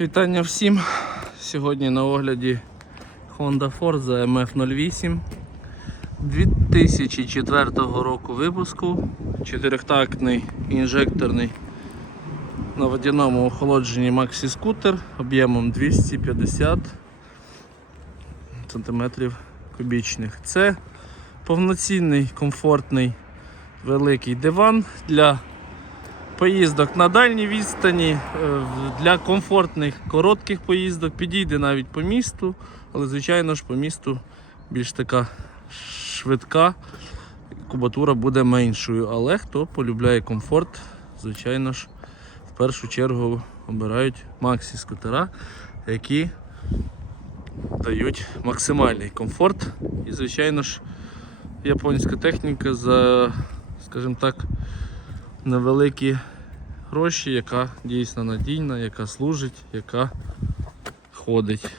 Вітання всім. Сьогодні на огляді Honda Forza MF08 2004 року випуску. Чотирьохтактний інжекторний на водяному охолодженні Maxi скутер об'ємом 250 см кубічних. Це повноцінний, комфортний великий диван для поїздок на дальній відстані, е, для комфортних коротких поїздок, підійде навіть по місту, але звичайно ж по місту більш така швидка, кубатура буде меншою. Але хто полюбляє комфорт, звичайно ж, в першу чергу обирають максі скутера, які дають максимальний комфорт. І, звичайно ж, японська техніка за, скажімо так, невеликі гроші, яка дійсно надійна, яка служить, яка ходить.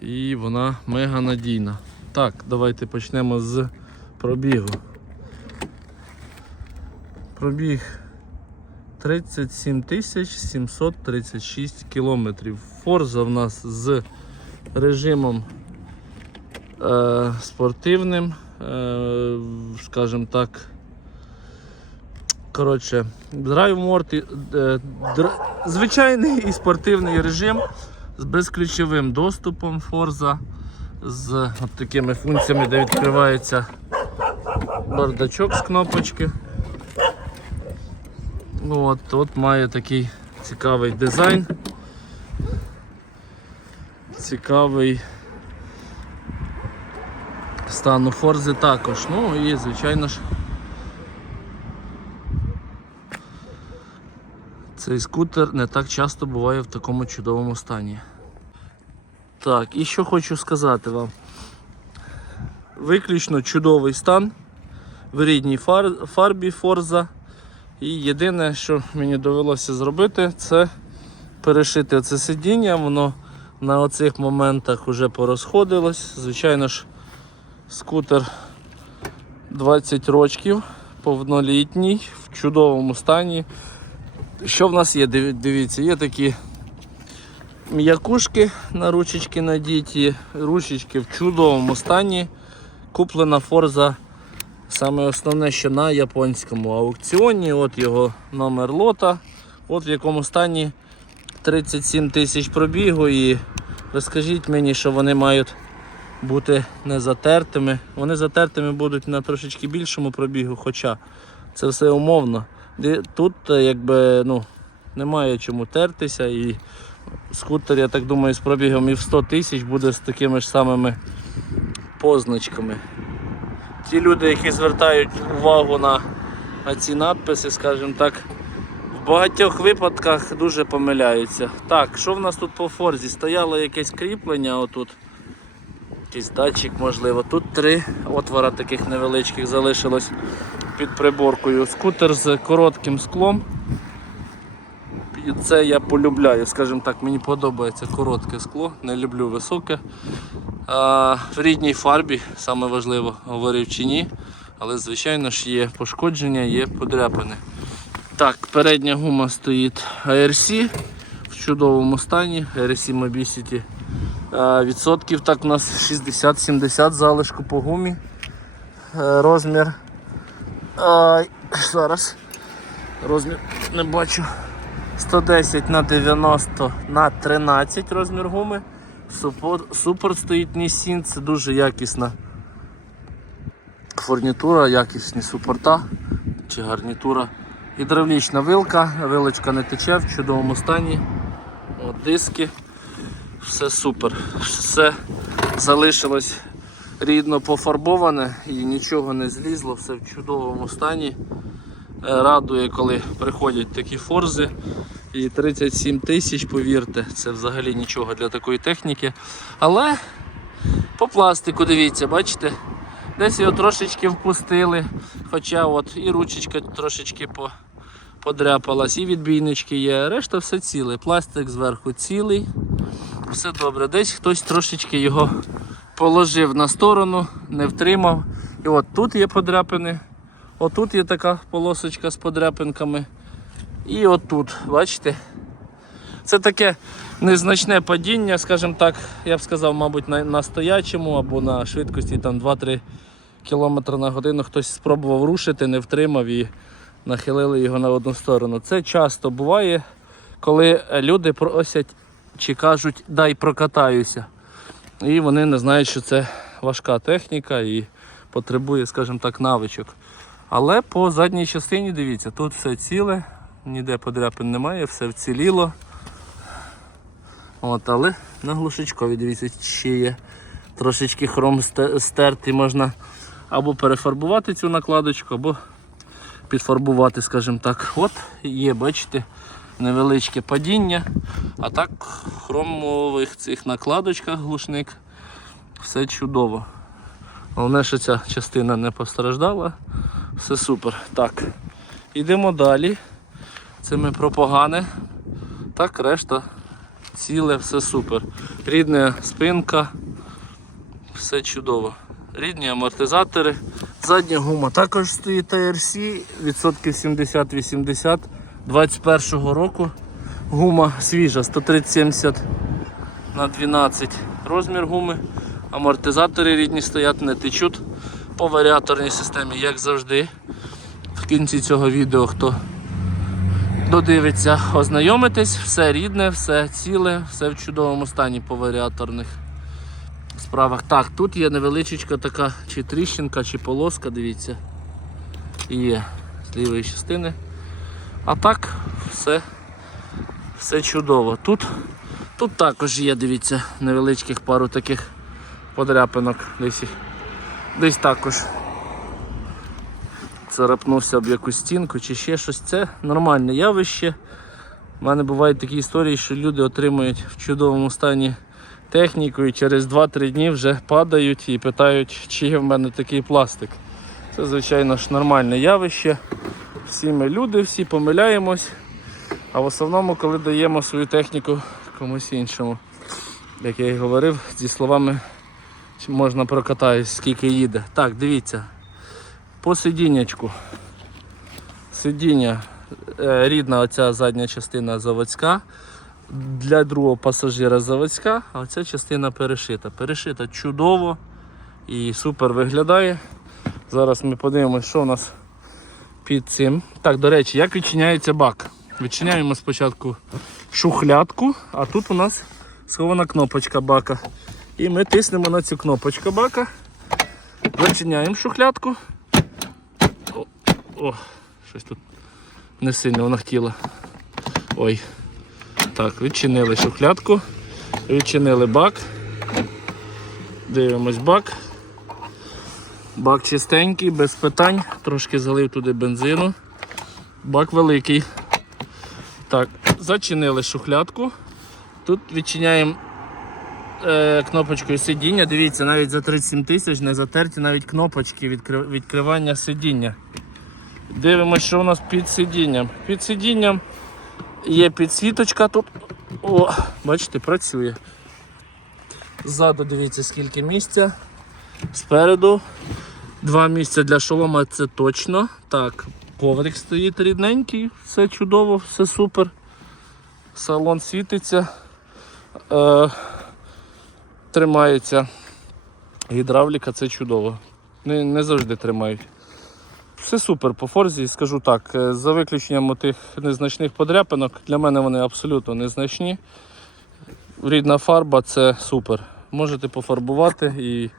І вона мега надійна. Так, давайте почнемо з пробігу. Пробіг 37 тисяч 736 кілометрів. Форза в нас з режимом е, спортивним, е, скажімо так. Коротше, драйв морти, е, др- звичайний і спортивний режим з безключовим доступом Forza, з от такими функціями, де відкривається бардачок з кнопочки. От, от має такий цікавий дизайн. Цікавий стан у Форзи також. Ну і звичайно ж. Цей скутер не так часто буває в такому чудовому стані. Так, і що хочу сказати вам. Виключно чудовий стан в рідній фар... фарбі Forza. І єдине, що мені довелося зробити, це перешити це сидіння. Воно на оцих моментах вже порозходилось. Звичайно ж, скутер 20 років, повнолітній, в чудовому стані. Що в нас є? Дивіться, є такі м'якушки на ручечки надіті, ручечки в чудовому стані. Куплена форза. Саме основне, що на японському аукціоні. От його номер лота. От в якому стані 37 тисяч пробігу. І розкажіть мені, що вони мають бути не затертими. Вони затертими будуть на трошечки більшому пробігу, хоча це все умовно. Тут е, якби ну, немає чому тертися і скутер, я так думаю, з пробігом і в 100 тисяч буде з такими ж самими позначками. Ті люди, які звертають увагу на, на ці надписи, скажімо так, в багатьох випадках дуже помиляються. Так, що в нас тут по форзі? Стояло якесь кріплення отут. Якийсь датчик, можливо. Тут три отвора таких невеличких залишилось під приборкою. Скутер з коротким склом. І це я полюбляю, скажімо так, мені подобається коротке скло, не люблю високе. А, в рідній фарбі, саме важливо, говорив чи ні. Але звичайно ж є пошкодження, є подряпини. Так, передня гума стоїть ARC в чудовому стані, ARC Mobicity. Відсотків так у нас 60-70 залишку по гумі. Е, Розмір. А, зараз розмір не бачу. 110 на 90 на 13 розмір гуми. Супер, супер стоїть Nissin, це дуже якісна фурнітура, якісні супорта чи гарнітура. Гідравлічна вилка, вилочка не тече в чудовому стані. От, диски. Все супер. Все залишилось рідно пофарбоване і нічого не злізло, все в чудовому стані. Е, Радує, коли приходять такі форзи. І 37 тисяч, повірте, це взагалі нічого для такої техніки. Але по пластику дивіться, бачите? Десь його трошечки впустили. Хоча от і ручечка трошечки по, подряпалась, і відбійнички є. Решта все ціле. Пластик зверху цілий. Все добре. Десь хтось трошечки його положив на сторону, не втримав. І от тут є подряпини. Отут є така полосочка з подряпинками. І отут, бачите? Це таке незначне падіння, скажімо так, я б сказав, мабуть, на, на стоячому або на швидкості там 2-3 км на годину хтось спробував рушити, не втримав і нахилили його на одну сторону. Це часто буває, коли люди просять чи кажуть дай прокатаюся. І вони не знають, що це важка техніка і потребує, скажімо так, навичок. Але по задній частині, дивіться, тут все ціле, ніде подряпин немає, все вціліло. От, але на глушечкові, дивіться, ще є трошечки хром сте- стертий, можна або перефарбувати цю накладочку, або підфарбувати, скажімо так. От є, бачите, невеличке падіння. А так в хромових цих накладочках глушник все чудово. Головне, що ця частина не постраждала. Все супер. Так, йдемо далі. Це ми про погане. Так, решта ціле, все супер. Рідна спинка, все чудово. Рідні амортизатори. Задня гума також стоїть TRC, відсотків 70-80 21-го року. Гума свіжа 130-70 на 12 розмір гуми. Амортизатори рідні стоять, не течуть по варіаторній системі, як завжди. В кінці цього відео, хто додивиться, ознайомитесь, все рідне, все ціле, все в чудовому стані по варіаторних справах. Так, тут є невеличка така чи тріщинка, чи полоска, дивіться. Є з лівої частини. А так, все, все чудово. Тут, тут також є, дивіться, невеличких пару таких подряпинок. Десь, десь також царапнувся об якусь стінку чи ще щось. Це нормальне явище. У мене бувають такі історії, що люди отримують в чудовому стані техніку і через 2-3 дні вже падають і питають, чи є в мене такий пластик. Це, звичайно ж, нормальне явище. Всі ми люди, всі помиляємось. А в основному, коли даємо свою техніку комусь іншому. Як я і говорив, зі словами можна прокатаюсь, скільки їде. Так, дивіться. По сидіннячку. Сидіння е, рідна оця задня частина заводська. Для другого пасажира заводська, а ця частина перешита. Перешита чудово і супер виглядає. Зараз ми подивимося, що у нас під цим. Так, до речі, як відчиняється бак? Відчиняємо спочатку шухлядку, а тут у нас схована кнопочка бака. І ми тиснемо на цю кнопочку бака, зачиняємо шухлядку. О, о, щось тут не сильно вона хотіла. Ой. Так, відчинили шухлядку, відчинили бак. Дивимось бак. Бак чистенький, без питань. Трошки залив туди бензину. Бак великий. Так, зачинили шухлядку. Тут відчиняємо е, кнопочкою сидіння. Дивіться, навіть за 37 тисяч не затерті навіть кнопочки відкри- відкривання сидіння. Дивимося, що у нас під сидінням. Під сидінням є підсвіточка тут. О, бачите, працює. Ззаду дивіться, скільки місця. Спереду два місця для шолома це точно. Так, коврик стоїть рідненький, все чудово, все супер. Салон світиться, е, тримається. Гідравліка це чудово. Не, не завжди тримають. Все супер по форзі, скажу так, е, за виключенням тих незначних подряпинок, для мене вони абсолютно незначні. Рідна фарба це супер. Можете пофарбувати і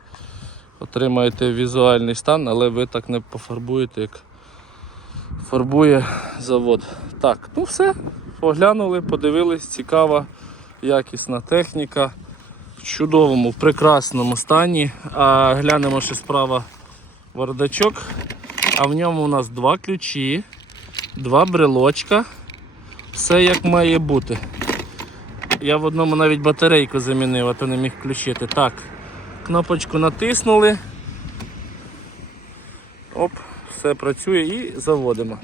отримаєте візуальний стан, але ви так не пофарбуєте, як фарбує завод. Так, ну все, поглянули, подивились, цікава, якісна техніка. В чудовому, в прекрасному стані. А глянемо ще справа бардачок. А в ньому у нас два ключі, два брелочка. Все як має бути. Я в одному навіть батарейку замінив, а то не міг включити. Так, кнопочку натиснули. Оп, все працює і заводимо.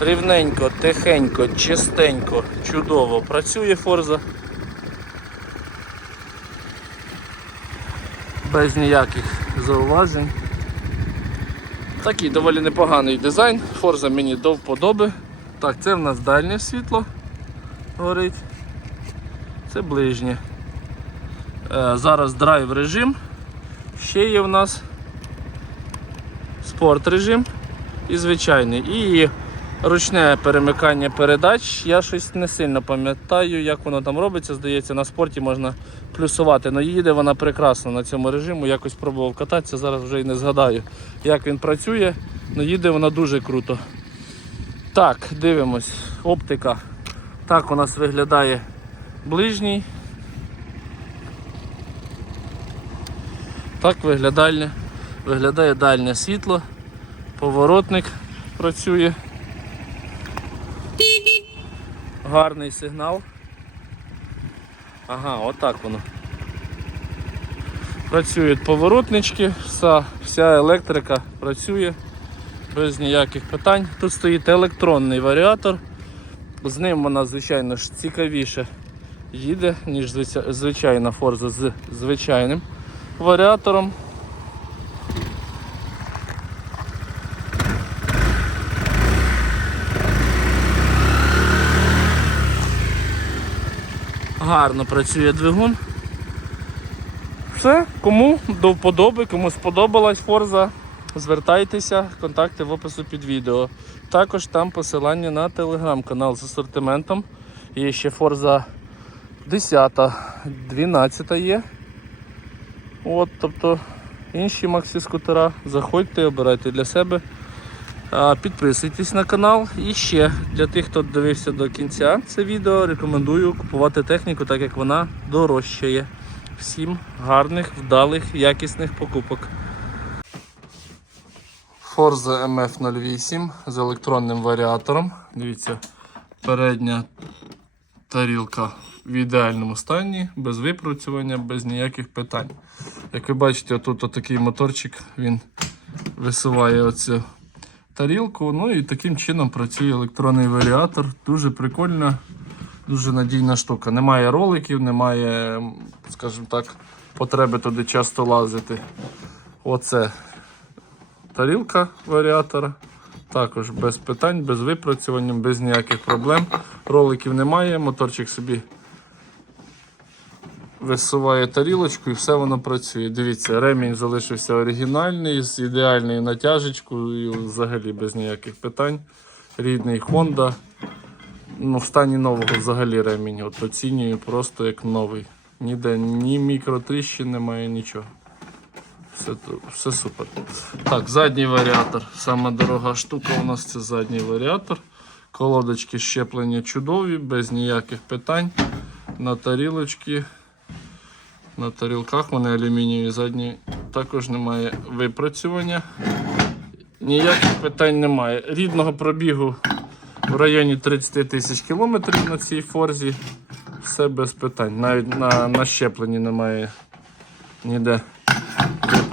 Рівненько, тихенько, чистенько, чудово працює форза. Без ніяких зауважень. Такий доволі непоганий дизайн. Форза мені до вподоби. Так, це в нас дальнє світло горить. Це ближнє. Е, зараз драйв режим. Ще є в нас спорт режим і звичайний. І ручне перемикання передач. Я щось не сильно пам'ятаю, як воно там робиться. Здається, на спорті можна плюсувати. але їде вона прекрасно на цьому режиму. Якось пробував кататися, зараз вже і не згадаю, як він працює. але їде вона дуже круто. Так, дивимось. Оптика. Так у нас виглядає ближній. Так виглядає, виглядає дальнє світло. Поворотник працює. Гарний сигнал. Ага, отак воно. Працюють поворотнички, вся, вся електрика працює без ніяких питань. Тут стоїть електронний варіатор. З ним вона, звичайно ж, цікавіше їде, ніж звичайна форза з звичайним варіатором. Гарно працює двигун. Все, кому до вподоби, кому сподобалась форза, звертайтеся, контакти в опису під відео. Також там посилання на телеграм-канал з асортиментом. Є ще форза 10, 12 є. От, тобто інші максі скутера. Заходьте, обирайте для себе. Підписуйтесь на канал. І ще для тих, хто дивився до кінця це відео, рекомендую купувати техніку, так як вона дорожчає. Всім гарних, вдалих, якісних покупок. Forza MF08 з електронним варіатором. Дивіться, передня тарілка в ідеальному стані, без випрацювання, без ніяких питань. Як ви бачите, тут отакий моторчик, він висуває оцю тарілку. Ну і таким чином працює електронний варіатор. Дуже прикольна, дуже надійна штука. Немає роликів, немає, скажімо так, потреби туди часто лазити. Оце тарілка варіатора. Також без питань, без випрацювання, без ніяких проблем. Роликів немає, моторчик собі висуває тарілочку і все воно працює. Дивіться, ремінь залишився оригінальний, з ідеальною натяжечкою взагалі без ніяких питань. Рідний Honda. Ну, в стані нового взагалі ремінь. От оцінюю просто як новий. Ніде ні мікротріщин немає, нічого. Все, все супер. Так, задній варіатор. Сама дорога штука у нас це задній варіатор. Колодочки щеплення чудові, без ніяких питань. На тарілочки. На тарілках вони алюмінієві задні також немає випрацювання. Ніяких питань немає. Рідного пробігу в районі 30 тисяч кілометрів на цій форзі. Все без питань. Навіть на, на щепленні немає ніде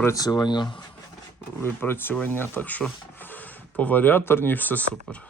випрацювання. випрацювання. Так що по варіаторній все супер.